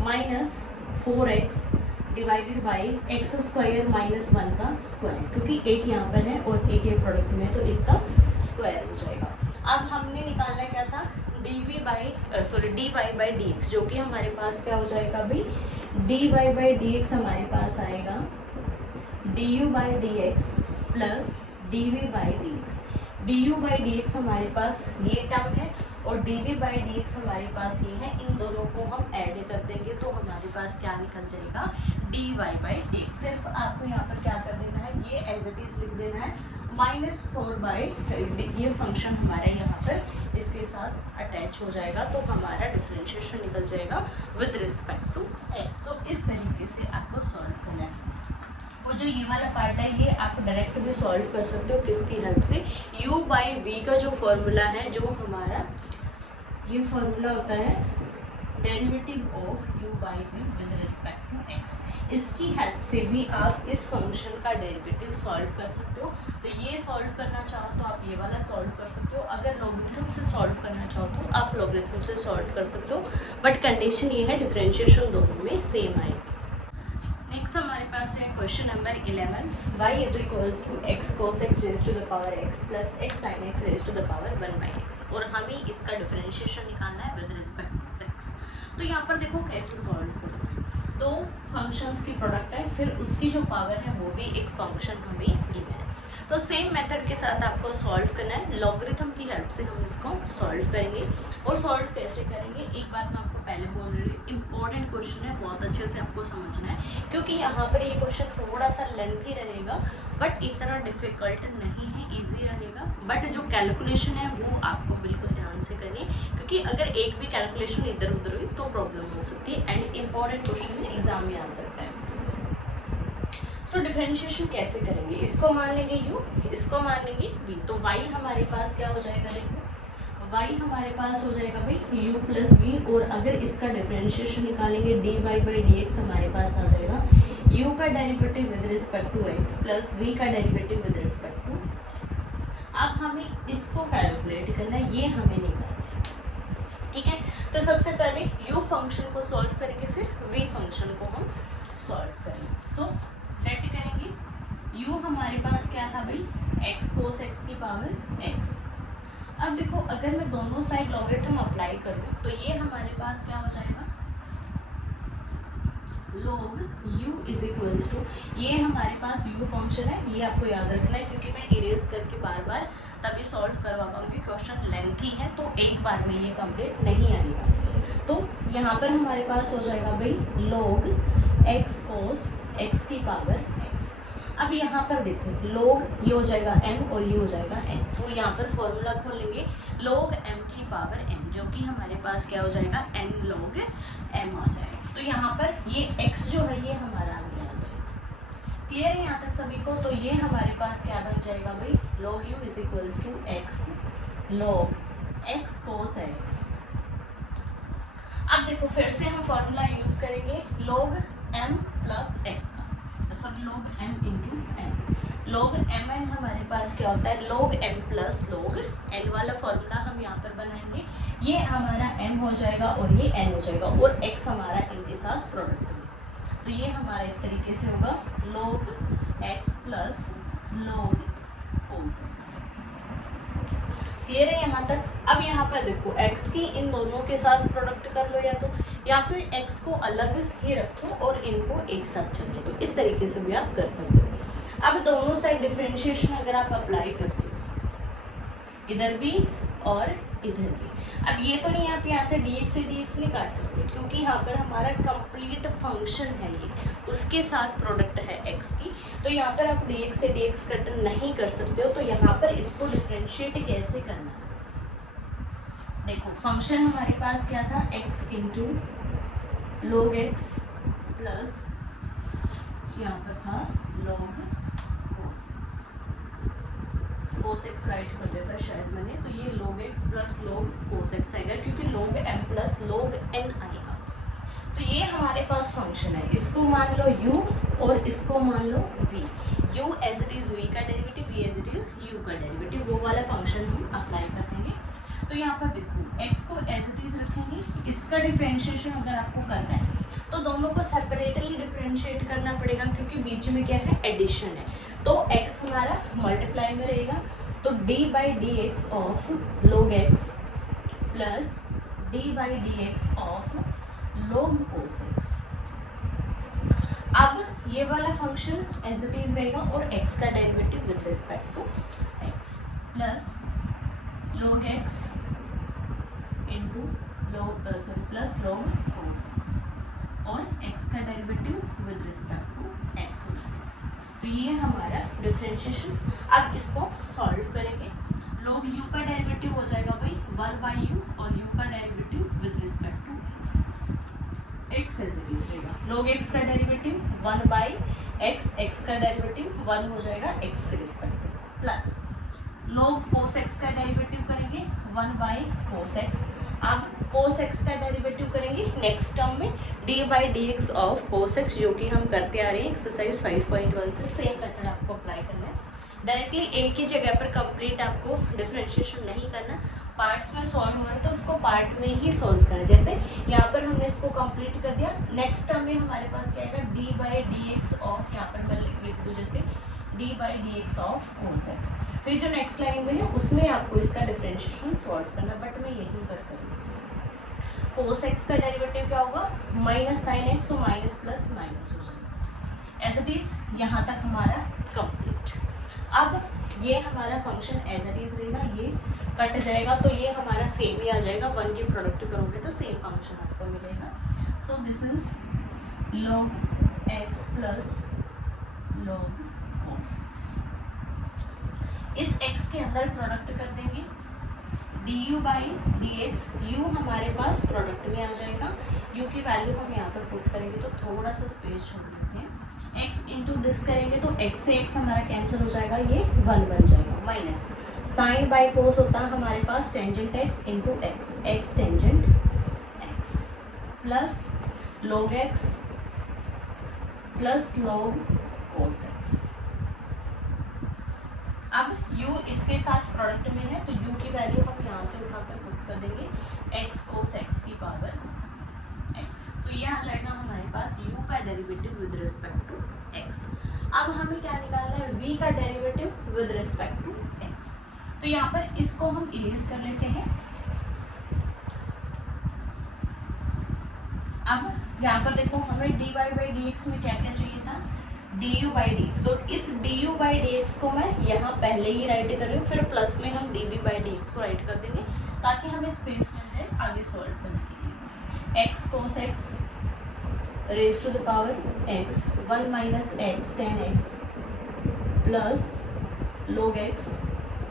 -4x / x² - 1 का स्क्वायर, क्योंकि एक यहाँ पर है और एक ये प्रोडक्ट में, तो इसका स्क्वायर हो जाएगा। अब हमने निकालना क्या था, dy/dx, जो कि हमारे पास क्या हो जाएगा भाई, dy/dx हमारे पास आएगा du/dx प्लस dv/dx। du/dx हमारे पास ये टर्म है और dv/dx हमारे पास ये है, इन दोनों को हम ऐड कर देंगे तो हमारे पास क्या निकल जाएगा, dy/dx। सिर्फ आपको यहाँ पर क्या कर देना है, ये एज इट इज लिख देना है, -4 ये फंक्शन हमारे यहाँ पर इसके साथ अटैच हो जाएगा, तो हमारा डिफरेंशिएशन निकल जाएगा विद रिस्पेक्ट टू x। तो इस तरीके से आपको सॉल्व करना है। वो जो ये वाला पार्ट है ये आप डायरेक्ट भी सॉल्व कर सकते हो, किसकी हेल्प से, u/v का जो फॉर्मूला है, जो हमारा ये फॉर्मूला होता है derivative of u/v with respect to x, इसकी हेल्प से भी आप इस फंक्शन का डेरिवेटिव सॉल्व कर सकते हो। तो ये सॉल्व करना चाहो तो आप ये वाला सॉल्व कर सकते हो, अगर लॉगरिथम से सॉल्व करना चाहो तो आप लॉगरिथम से सॉल्व कर सकते हो, बट कंडीशन ये है डिफरेंशिएशन दोनों में सेम आएगा। नेक्स्ट हमारे पास है question number 11, y = x cos x raised to the power x plus x sin x raised to the power 1/x, और हमें इसका डिफरेंशिएशन निकालना है विद रिस्पेक्ट टू x। तो यहाँ पर देखो कैसे सॉल्व करो, दो फंक्शंस की प्रोडक्ट है, फिर उसकी जो पावर है वो भी एक फंक्शन हमें गिवन है, तो सेम मेथड के साथ आपको सॉल्व करना है। लॉगरिथम की हेल्प से हम इसको सॉल्व करेंगे, और सॉल्व कैसे करेंगे, एक बात मैं आपको पहले बोल रही हूँ, इंपॉर्टेंट क्वेश्चन है, बहुत अच्छे से आपको समझना है, क्योंकि यहाँ पर ये क्वेश्चन थोड़ा सा लेंथी रहेगा, बट इतना डिफ़िकल्ट नहीं है, ईजी रहेगा, बट जो कैलकुलेशन है वो आपको बिल्कुल ध्यान से करनी है, क्योंकि अगर एक भी कैलकुलेशन इधर उधर हुई तो प्रॉब्लम हो सकती है, एंड इंपॉर्टेंट क्वेश्चन में एग्जाम में आ सकता है। सो डिफरेंशिएशन कैसे करेंगे, इसको मान लेंगे u, इसको मान लेंगे v, तो y हमारे पास क्या हो जाएगा, देखो y हमारे पास हो जाएगा भाई u + v, और अगर इसका डिफरेंशिएशन निकालेंगे dy/dx हमारे पास आ जाएगा u का derivative with respect to x plus v का derivative with respect to x। अब हमें इसको कैलकुलेट करना है, ये हमें निकालना है, ठीक है। तो सबसे पहले u फंक्शन को सॉल्व करेंगे, फिर v फंक्शन को हम सॉल्व करेंगे। सो लेट करेंगे, u हमारे पास क्या था भाई, x cos x की पावर x। अब देखो अगर मैं दोनों साइड लॉगरिथम अप्लाई करूँ तो ये हमारे पास क्या हो जाएगा, log u = ये हमारे पास u फंक्शन है, ये आपको याद रखना है, क्योंकि मैं इरेज करके बार बार तभी सॉल्व करवा पाऊंगी, क्वेश्चन लेंथी है तो एक बार में ये कंप्लीट नहीं आएगा। तो यहाँ पर हमारे पास हो जाएगा भाई log x cos x की पावर x। अब यहाँ पर देखो log ये हो जाएगा m और ये हो जाएगा n, तो यहाँ पर फॉर्मूला खोल लेंगे log m की पावर n, जो कि हमारे पास क्या हो जाएगा, n log m आ जाएगा। तो यहाँ पर ये x जो है ये हमारा आगे आ जाएगा। क्लियर है यहाँ तक सभी को? तो ये हमारे पास क्या बन जाएगा भाई, log u = x log x cos x। अब देखो फिर से हम फॉर्मूला यूज़ करेंगे log m प्लस n का, सब log m into n। log mn हमारे पास क्या होता है, log m plus log n वाला फॉर्मूला हम यहाँ पर बनाएंगे, ये हमारा m हो जाएगा और ये n हो जाएगा, और x हमारा इनके साथ प्रोडक्ट में, तो ये हमारा इस तरीके से होगा log x plus log cos x। Clear है यहाँ तक? अब यहाँ पर देखो x की इन दोनों के साथ प्रोडक्ट कर लो, या फिर x को अलग ही रखो और इनको एक साथ चलने दो, इस तरीके से भी आप कर सकते हो। अब दोनों साइड डिफरेंशिएशन अगर आप अप्लाई करते हो, इधर भी और इधर भी, अब ये तो नहीं आप यहाँ से dx से dx नहीं काट सकते, क्योंकि यहाँ पर हमारा कंप्लीट फंक्शन है, ये उसके साथ प्रोडक्ट है x की, तो यहाँ पर आप dx से dx कट नहीं कर सकते हो। तो यहाँ पर इसको डिफरेंशिएट कैसे करना है, देखो फंक्शन हमारे पास क्या था, x into log x plus यहाँ पर था log cos x, कोसेक्स राइट कर देता शायद मैंने, तो ये log x प्लस log कोसेक्स आएगा क्योंकि log m plus log n आएगा। तो ये हमारे पास फंक्शन है, इसको मान लो u और इसको मान लो v। u as it is v का derivative, v as it is u का डेरिवेटिव, वो वाला फंक्शन हम अप्लाई करेंगे। तो यहाँ पर देखो x को एज इट इज़ रखेंगे, इसका डिफ्रेंशिएशन अगर आपको करना है तो दोनों को सेपरेटली डिफ्रेंशिएट करना पड़ेगा क्योंकि बीच में क्या है, एडिशन है। तो x हमारा मल्टीप्लाई में रहेगा, तो d by d x of log x plus d by d x of log cos x। अब ये वाला फंक्शन एज इट इज रहेगा और x का derivative with respect to x plus log x into plus log cos x और x का derivative with respect to x हो जाएगा। तो ये हमारा डिफरेंशिएशन। अब इसको सॉल्व करेंगे, log u का डेरिवेटिव हो जाएगा भाई 1 बाई u और u का derivative with respect to x, x as it is रहेगा। log x का डेरिवेटिव 1 बाई x का डेरिवेटिव 1 हो जाएगा x के respect to, plus log cos x का डेरिवेटिव करेंगे 1 बाई cos x। अब cos x का डेरिवेटिव करेंगे नेक्स्ट टर्म में d by d x of cos x, जो कि हम करते आ रहे हैं एक्सरसाइज 5.1 से। सेम मेथड आपको अप्लाई करना है, डायरेक्टली एक ही जगह पर कंप्लीट आपको डिफरेंशिएशन नहीं करना, पार्ट्स में सॉल्व हो रहा है तो उसको पार्ट में ही सॉल्व करना। जैसे यहाँ पर हमने इसको कंप्लीट कर दिया, नेक्स्ट टर्म में हमारे पास क्या आएगा, d by d x of, यहाँ पर मैं लिख दूँ जैसे d by d x of cos x। फिर जो नेक्स्ट लाइन में है उसमें आपको इसका डिफरेंशिएशन सॉल्व करना, बट मैं यहीं पर करूँगी। cos x का डेरिवेटिव क्या होगा, माइनस साइन x, तो माइनस प्लस माइनस हो जाएगा। एज इट इज यहाँ तक हमारा कंप्लीट। अब ये हमारा फंक्शन एज इट इज रहेगा, ये कट जाएगा तो ये हमारा सेम ही आ जाएगा, 1 की प्रोडक्ट करोगे तो सेम फंक्शन आपको मिलेगा। So this is log x plus log cos x। इस x के अंदर प्रोडक्ट कर देंगे, du by d x, u हमारे पास प्रोडक्ट में आ जाएगा, u की वैल्यू हम यहाँ पर पुट करेंगे तो थोड़ा सा स्पेस छोड़ देते हैं, x इंटू दिस करेंगे तो x से x हमारा कैंसिल हो जाएगा, ये 1 बन जाएगा, माइनस साइन बाई कोस होता है हमारे पास tangent x into x, x tangent x plus log x plus log cos x। अब u इसके साथ प्रोडक्ट में है तो u की वैल्यू हम यहाँ से उठाकर पुट कर देंगे, x cos x की पावर x, तो ये आ जाएगा हमारे पास u का derivative with respect to x। अब हमें क्या निकालना है, v का derivative with respect to x। तो यहाँ पर इसको हम इरेज कर लेते हैं। अब यहाँ पर देखो हमें dy बाई डी एक्स में क्या क्या चाहिए था, du बाई डी एक्स, तो इस du बाई डी एक्स को मैं यहाँ पहले ही राइट कर रही हूँ, फिर प्लस में हम db बाई डी एक्स को राइट कर देंगे ताकि हमें स्पेस मिल जाए आगे सॉल्व करने के लिए। x cos x raise to the power x 1 minus x tan x plus log x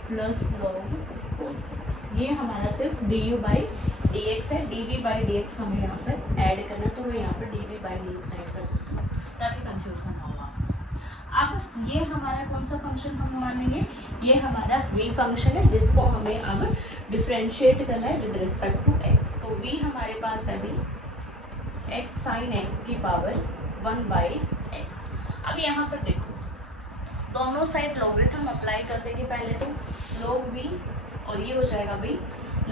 plus log cos x। ये हमारा सिर्फ du बाई डी एक्स है, dv बाई डी एक्स हमें यहाँ पर ऐड करना, तो मैं यहाँ पर dv by d x add कर देती हूँ ताकि कंफ्यूजन ना हो। अब ये हमारा कौन सा फंक्शन हम मानेंगे, ये हमारा v फंक्शन है जिसको हमें अब डिफरेंशिएट करना है विद रिस्पेक्ट टू x। तो v हमारे पास है अभी x साइन x की पावर 1 बाई x। अब यहाँ पर देखो दोनों साइड लॉगरिथम अप्लाई कर देंगे, पहले तो log v और ये हो जाएगा भाई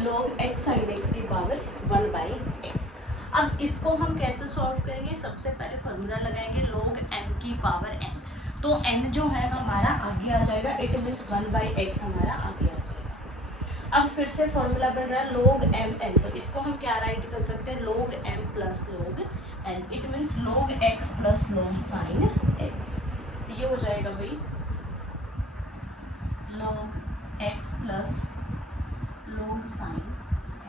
log x साइन x की पावर 1 बाई x। अब इसको हम कैसे सॉल्व करेंगे, सबसे पहले फॉर्मूला लगाएंगे log m की पावर n, तो n जो है हमारा आगे आ जाएगा, इट मीन्स 1 बाई x हमारा आगे आ जाएगा। अब फिर से फॉर्मूला बन रहा है log m n, तो इसको हम क्या राइट कर सकते हैं, log m plus log n, it means log x plus log sine x। तो ये हो जाएगा भाई log x plus log sine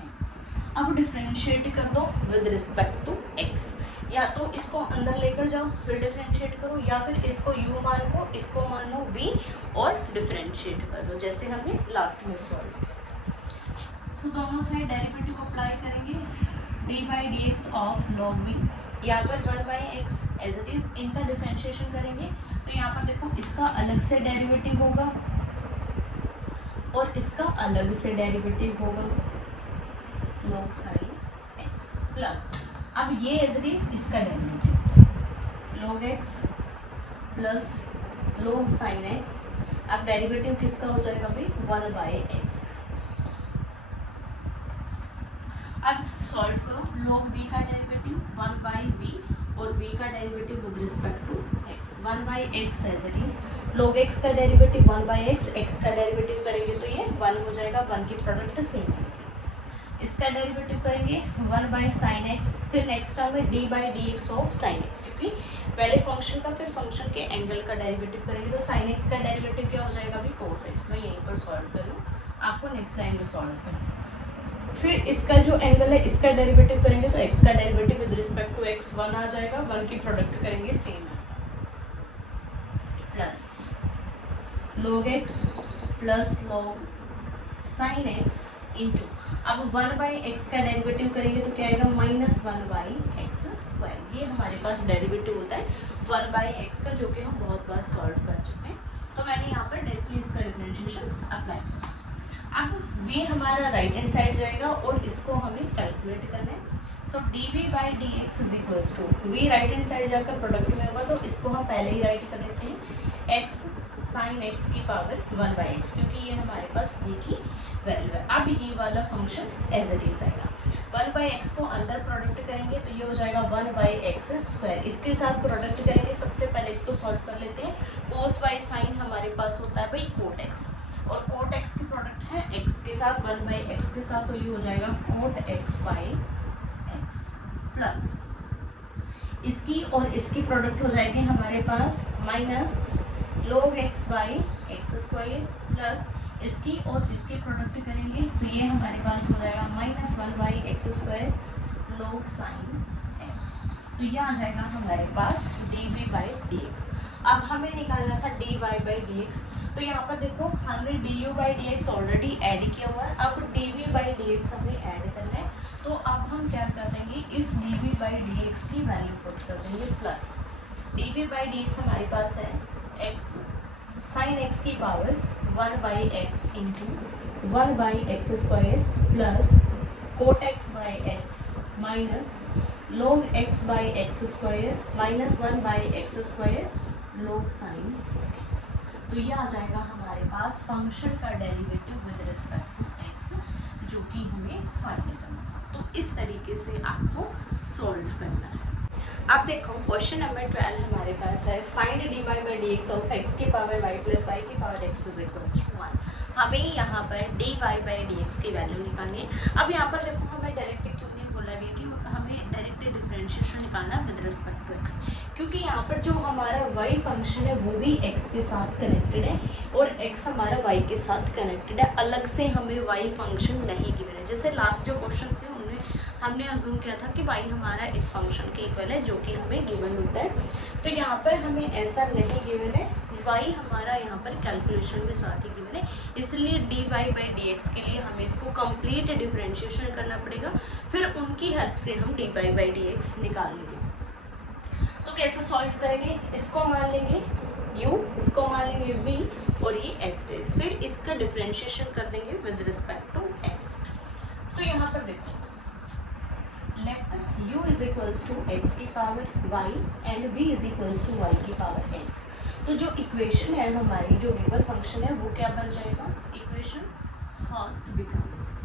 x। अब डिफरेंशिएट कर दो विद रिस्पेक्ट टू x, या तो इसको अंदर लेकर जाओ फिर डिफरेंशिएट करो, या फिर इसको u मान लो, इसको मान लो v और डिफरेंशिएट कर दो जैसे हमने लास्ट में सॉल्व किया। सो दोनों साइड डेरिवेटिव अप्लाई करेंगे, d by d x of log v, यहाँ पर 1 by x as it is, इनका डिफरेंशिएशन करेंगे तो यहाँ पर देखो इसका अलग से डेरिवेटिव होगा और इसका अलग से डेरिवेटिव होगा log sin x प्लस, अब ये एज इट इज इसका derivative log x plus log sin x। अब डेरिवेटिव किसका हो जाएगा भाई 1/x। अब सॉल्व करो, log v का डेरिवेटिव 1/v और v का derivative with respect to x 1/x as it is. log x का डेरिवेटिव 1/x, x का डेरिवेटिव करेंगे तो ये 1 हो जाएगा, 1 की प्रोडक्ट सेम है। इसका डेरिवेटिव करेंगे 1/sin x, फिर नेक्स्ट टर्म में d/dx ऑफ sin x, क्योंकि पहले फंक्शन का फिर फंक्शन के एंगल का डेरिवेटिव करेंगे तो sin x का डेरिवेटिव क्या हो जाएगा अभी cos x। मैं यहीं पर सॉल्व कर लूँ, आपको नेक्स्ट लाइन में सॉल्व करना। फिर इसका जो एंगल है इसका डेरिवेटिव करेंगे तो x का derivative with respect to x 1 आ जाएगा, 1 की प्रोडक्ट करेंगे सेम है, plus log x plus log sin x into, अब 1/x का डेरिवेटिव करेंगे तो क्या आएगा -1/x²। ये हमारे पास डेरिवेटिव होता है 1/x का, जो कि हम बहुत बार सॉल्व कर चुके हैं। तो मैंने यहाँ पर डायरेक्टली इसका डिफरेंशिएशन अप्लाई किया। अब v हमारा राइट हैंड साइड जाएगा और इसको हमें कैलकुलेट करना है। So dv/dx is equals to, v right hand side जाकर प्रोडक्ट में होगा तो इसको हम पहले ही राइट कर लेते हैं x sin x की पावर 1/x, क्योंकि ये हमारे पास v की वैल्यू है। अब ये वाला फंक्शन एज इट इज आएगा, 1/x को अंदर प्रोडक्ट करेंगे तो ये हो जाएगा 1/x²। इसके साथ प्रोडक्ट करेंगे, सबसे पहले इसको सॉल्व कर लेते हैं। cos/sin हमारे पास होता है भाई cot x, और cot x की प्रोडक्ट है x के साथ 1/x के साथ, तो ये हो जाएगा cot x/x प्लस इसकी और इसकी प्रोडक्ट हो जाएगी हमारे पास माइनस log x/x² प्लस इसकी और इसकी प्रोडक्ट करेंगे तो ये हमारे पास हो जाएगा -1/x² log sin x। तो ये आ जाएगा हमारे पास dv/dx। अब हमें निकालना था dy/dx, तो यहाँ पर देखो हमने du/dx ऑलरेडी ऐड किया हुआ है, अब dv/dx हमें ऐड करना है। तो अब हम क्या कर देंगे, इस dv/dx की वैल्यू पुट कर देंगे प्लस dv/dx हमारे पास है x sin x की power 1/x into 1/x² plus cot x/x minus log x/x² minus 1/x² log sin x। तो ये आ जाएगा हमारे पास फंक्शन का derivative with respect to x, जो कि हमें फाइंड करना है। तो इस तरीके से आपको सॉल्व करना है। अब देखो क्वेश्चन नंबर 12 हमारे पास है, फाइंड dy/dx ऑफ x की पावर y प्लस y की power x is equals to 1। हमें यहाँ पर dy/dx की वैल्यू निकालनी है। अब यहाँ पर देखो हमें डायरेक्ट क्यों नहीं बोला गया कि हमें डायरेक्टली डिफरेंशिएशन निकालना है विद रिस्पेक्ट टू x, क्योंकि यहाँ पर जो हमारा y फंक्शन है वो भी x के साथ कनेक्टेड है और x हमारा y के साथ कनेक्टेड है, अलग से हमें y फंक्शन नहीं गिवन है। जैसे लास्ट जो क्वेश्चन थे उनमें हमने अज्यूम किया था कि y हमारा इस फंक्शन के इक्वल है, जो कि हमें गिवन होता है। तो यहाँ पर हमें ऐसा नहीं गिवन है, y हमारा यहाँ पर कैलकुलेशन के साथ ही गिवन है, इसलिए dy/dx के लिए हमें इसको कंप्लीट डिफरेंशिएशन करना पड़ेगा, फिर उनकी हेल्प से हम dy/dx निकाल लेंगे। तो कैसे सॉल्व करेंगे, इसको मान लेंगे u, इसको मान लेंगे v और ये s रेस, फिर इसका डिफरेंशिएशन कर देंगे with respect to x। So यहाँ पर देखो let u is equals to x की power y and v is equals to y की पावर x। तो जो इक्वेशन है हमारी, जो गिवन फंक्शन है वो क्या बन जाएगा, इक्वेशन फर्स्ट बिकम्स,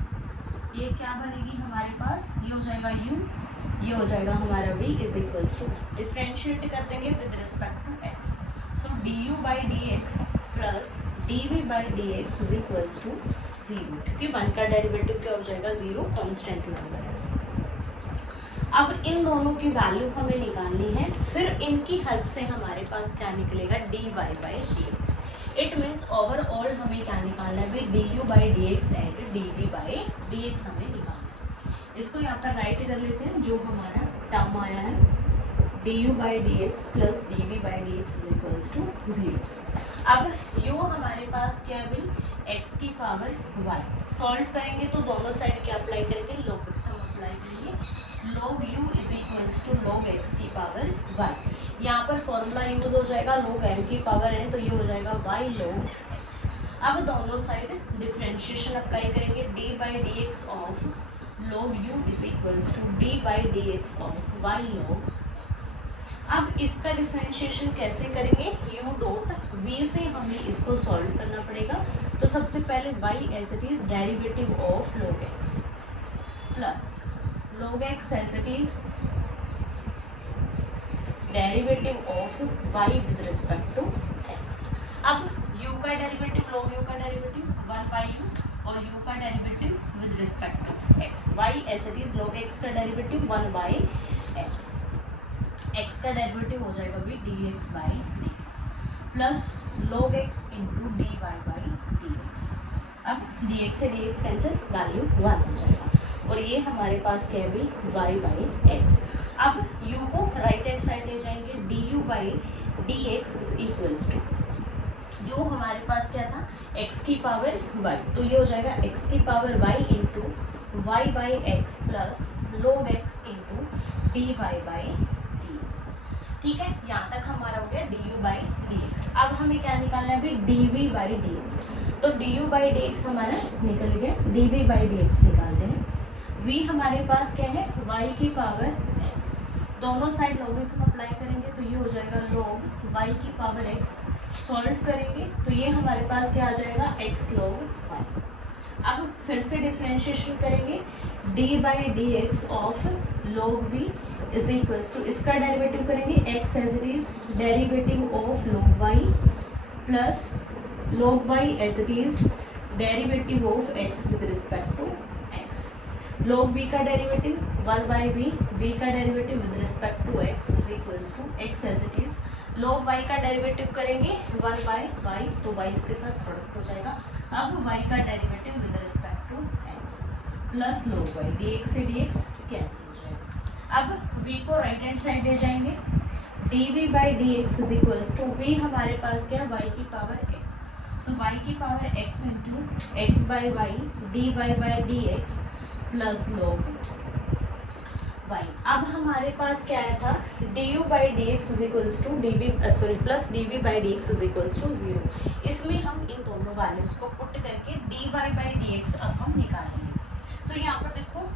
ये क्या बनेगी हमारे पास, ये हो जाएगा u, ये हो जाएगा हमारा v is equals to, differentiate कर देंगे with respect to x। So du/dx plus dv/dx is equals to 0, क्योंकि 1 का डेरिवेटिव क्या हो जाएगा 0, कॉन्स्टेंट नंबर है। अब इन दोनों की वैल्यू हमें निकालनी है, फिर इनकी हेल्प से हमारे पास क्या निकलेगा dy/dx। इट मीन्स ओवरऑल हमें क्या निकालना है, du/dx एंड dv/dx हमें निकालना है। इसको यहाँ पर राइट कर लेते हैं, जो हमारा टर्म आया है du/dx plus dv/dx is equals to 0। अब u हमारे पास क्या है भाई, x की पावर y, सॉल्व करेंगे तो दोनों साइड क्या अप्लाई करेंगे, लोगरिथम अप्लाई करेंगे, log u is equals to log x की पावर y। यहाँ पर फॉर्मूला यूज हो जाएगा log m की पावर n, तो ये हो जाएगा y log x। अब दोनों साइड डिफरेंशिएशन अप्लाई करेंगे, d by d x of log u is equals to d by d x of y log x। अब इसका डिफरेंशिएशन कैसे करेंगे, u डॉट v से हमें इसको सॉल्व करना पड़ेगा। तो सबसे पहले y as it is derivative of log x plus log x as it is derivative of y with respect to x। अब u का डेरिवेटिव log u का डेरिवेटिव 1 बाई u और u का derivative with respect to x, y as it is log x का derivative 1 by x, x का derivative हो जाएगा भी dx by dx plus log x into dy by dx। अब dx से dx cancel, value 1 हो जाएगा और ये हमारे पास क्या है भी y बाई x। अब u को राइट हैंड साइड ले जाएंगे, du by dx is equals to u हमारे पास क्या था x की पावर y, तो ये हो जाएगा x की power y into y by x plus log x into dy by dx। ठीक है, यहाँ तक हमारा हो गया du बाई dx। अब हमें क्या निकालना है अभी dv बाई dx, तो du बाई dx हमारा निकल गया, dv बाई dx निकालते हैं। v हमारे पास क्या है y की पावर x, दोनों साइड लॉगरिथम अप्लाई करेंगे तो ये हो जाएगा log y की पावर x, सॉल्व करेंगे तो ये हमारे पास क्या आ जाएगा x log y। अब फिर से डिफरेंशिएशन करेंगे, d by d x of log v is equals to इसका डेरिवेटिव करेंगे x as it is derivative of log y plus log y as it is derivative of x with respect to x, log v का derivative 1 by v का derivative with respect to x is equals to x as it is log y का derivative करेंगे 1 by y, तो y इसके साथ product हो जाएगा। अब y का derivative with respect to x plus log y, dx से dx कैंसिल हो जाएगा। अब v को राइट हैंड साइड ले जाएंगे, dv by dx is equals to v हमारे पास क्या y की पावर x, सो y की power x into x by y dy by dx plus log y। अब हमारे पास क्या आया था du by dx is equals to plus dv by dx is equals to 0। इसमें हम इन दोनों वैल्यूज को पुट करके dy बाई dx अब हम निकालेंगे। सो यहाँ पर देखो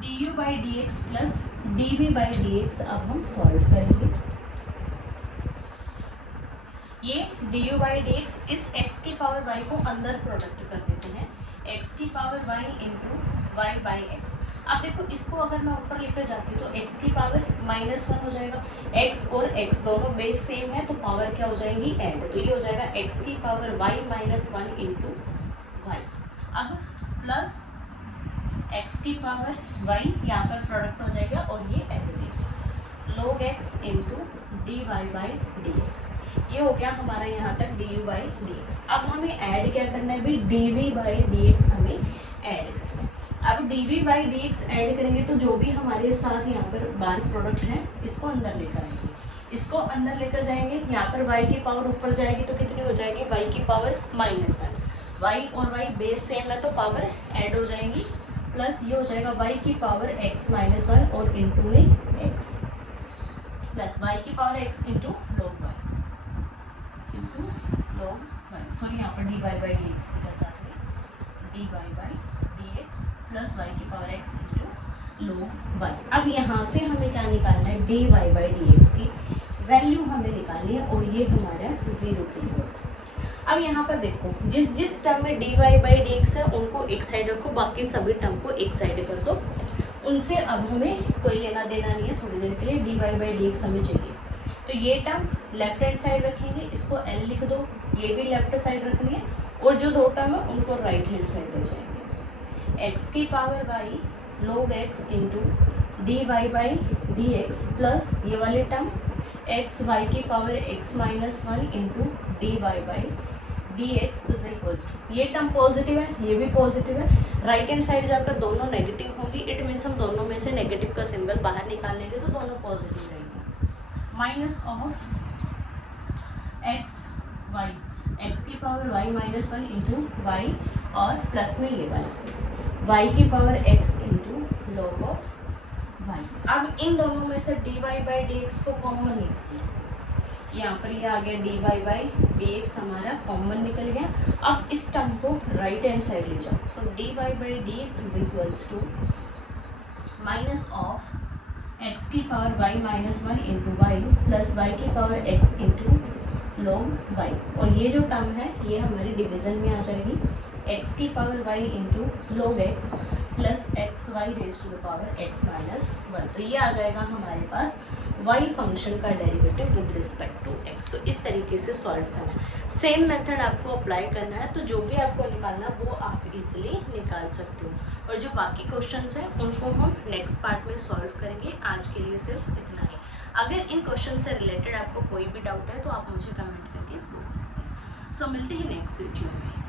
du by dx plus dv by dx अब हम सॉल्व करेंगे। ये du बाई dx इस x की पावर y को अंदर प्रोडक्ट कर देते हैं, x की power y into y by x. अब देखो इसको अगर मैं ऊपर लेकर जाती हूँ तो x की पावर -1 हो जाएगा, x और x दोनों बेस सेम है तो पावर क्या हो जाएगी ऐड, तो ये हो जाएगा x की पावर y -1 इंटू वाई। अब प्लस x की पावर y यहाँ पर प्रोडक्ट हो जाएगा और ये as it is log x into dy by dx। ये हो गया हमारा यहाँ तक du बाई dx। अब हमें ऐड क्या करना है भी dv बाई dx हमें ऐड करना है। अब dv बाई dx ऐड करेंगे तो जो भी हमारे साथ यहाँ पर बार प्रोडक्ट है इसको अंदर लेकर आएंगे, इसको अंदर लेकर जाएंगे, यहाँ पर y की पावर ऊपर जाएगी तो कितनी हो जाएगी y की पावर -1, y और y बेस सेम है तो पावर ऐड हो जाएंगी, प्लस ये हो जाएगा y की पावर x -1 और इंटू में x प्लस y की power x into log y sorry यहाँ पर dy बाई dx भी था साथ में, dy by dx plus y की power x into log y। अब यहाँ से हमें क्या निकालना है dy बाई dx की वैल्यू हमें निकालनी है और ये हमारा 0 की ओर। अब यहाँ पर देखो जिस टर्म में dy बाई dx है उनको एक साइड रखो, बाकी सभी टर्म को एक साइड कर दो, उनसे अब हमें कोई लेना देना नहीं है थोड़ी देर के लिए, dy बाई dx हमें चाहिए। तो ये टर्म लेफ्ट हैंड साइड रखेंगे, इसको l लिख दो, ये भी लेफ्ट साइड रखनी है और जो दो टर्म है उनको राइट हैंड साइड ले जाएंगे। x की power y log x into dy by dx plus ये वाली टर्म x y की power x -1 into dy by dx is equals to, ये टर्म पॉजिटिव है ये भी पॉजिटिव है, राइट हैंड साइड जाकर दोनों नेगेटिव होंगी, इट मीन्स हम दोनों में से नेगेटिव का सिंबल बाहर निकाल लेंगे तो दोनों पॉजिटिव रहेंगे। Minus of x y, x की पावर y -1 इंटू वाई और प्लस में ये वाला y की power x into log of y। अब इन दोनों में से dy बाई dx को कॉमन निकालेंगे, यहाँ पर ये आ गया d y by d x हमारा कॉमन निकल गया। अब इस टर्म को राइट हैंड साइड ले जाओ। So d y by d x is equals to minus of x की power y minus one into y plus y की power x into log y. और ये जो टर्म है ये हमारी डिवीज़न में आ जाएगी, एक्स की power y into log x plus x y raise to the power x minus one. तो ये आ जाएगा हमारे पास वाई फंक्शन का derivative with respect to x. तो इस तरीके से सॉल्व करना है, सेम मेथड आपको अप्लाई करना है। तो जो भी आपको निकालना वो आप इजीली निकाल सकते हो। और जो बाकी क्वेश्चंस हैं उनको हम नेक्स्ट पार्ट में सॉल्व करेंगे। आज के लिए सिर्फ इतना ही। अगर इन क्वेश्चन से रिलेटेड आपको कोई भी डाउट है तो आप मुझे कमेंट करके पूछ सकते हैं। सो मिलते हैं नेक्स्ट वीडियो में।